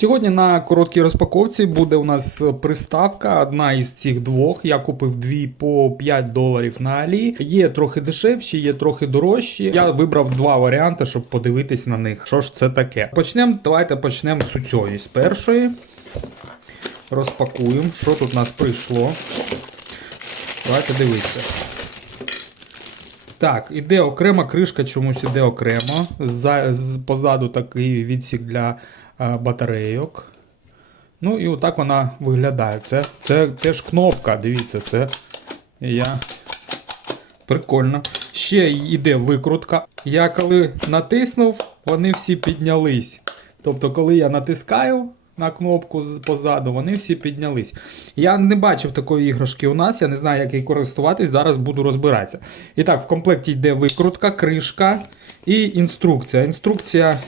Сьогодні на короткій розпаковці буде у нас приставка, одна із цих двох. Я купив дві по 5 доларів на Алі. Є трохи дешевші, є трохи дорожчі. Я вибрав два варіанти, щоб подивитись на них. Що ж це таке? Почнемо. Давайте почнемо з цієї. З першої. Розпакуємо, що тут у нас прийшло. Давайте дивитися. Так, іде окрема кришка, чомусь іде окремо. Позаду такий відсік для батарейок. Ну і отак вона виглядає. Це, це теж кнопка, дивіться, це я. Прикольно. Ще йде викрутка. Я коли натиснув, вони всі піднялись. Тобто, коли я натискаю на кнопку позаду, вони всі піднялись. Я не бачив такої іграшки у нас, я не знаю, як їй користуватись, зараз буду розбиратися. І так, в комплекті йде викрутка, кришка і інструкція. Інструкція е,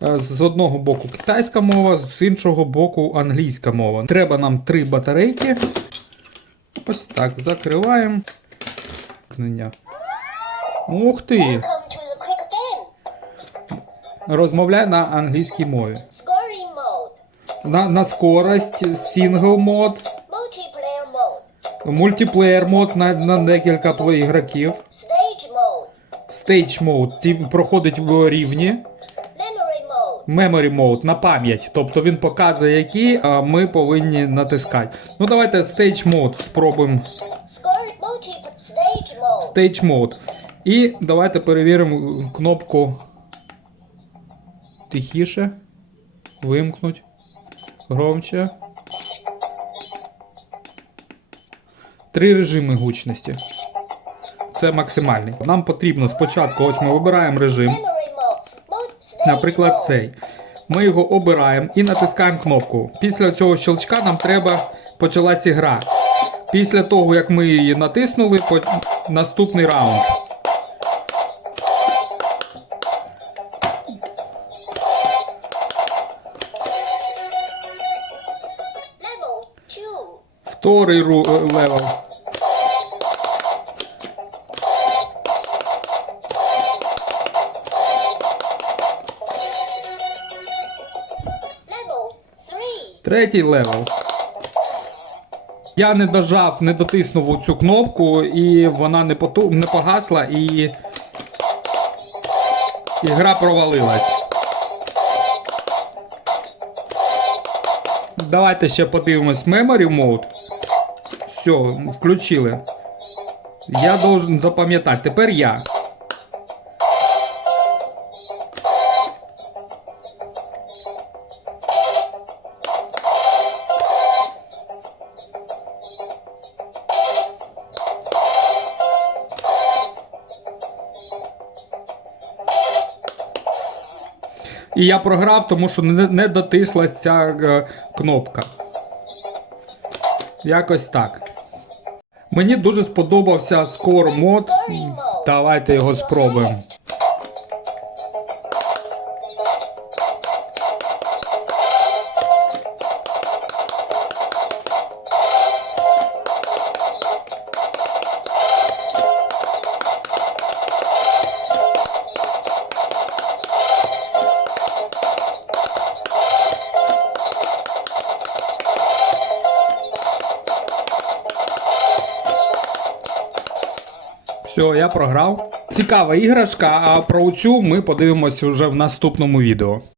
з одного боку китайська мова, з іншого боку англійська мова. Треба нам три батарейки. Ось так, закриваємо. Ух ти! Розмовляй на англійській мові. На, на скорость, сингл мод, мультиплеєр мод на, на декілька ігроків. Stage mode. Стейдж мод ті проходить в рівні. Memory mode. На пам'ять. Тобто він показує, які ми повинні натискати. Ну давайте Stage mode спробуємо. Stage mode. І давайте перевіримо кнопку тихіше. Вимкнуть. Громче. Три режими гучності. Це максимальний. Нам потрібно спочатку, ось ми вибираємо режим, Memory modes. Mode stage наприклад, цей. Ми його обираємо і натискаємо кнопку. Після цього щелчка нам треба почалась гра. Після того, як ми її натиснули, по... наступний раунд. Level 2. Вторий ру... е, левел. Третій левел. Я не дожав, не дотиснув цю кнопку, і вона не, поту... не погасла, і... і гра провалилась. Давайте ще подивимось Memory Mode. Все, включили. Я должен запам'ятати. Тепер я. І я програв, тому що не, не дотислась ця е, кнопка. Якось так. Мені дуже сподобався Score мод. Давайте його спробуємо. Все, я програв. Цікава іграшка, а про цю ми подивимося вже в наступному відео.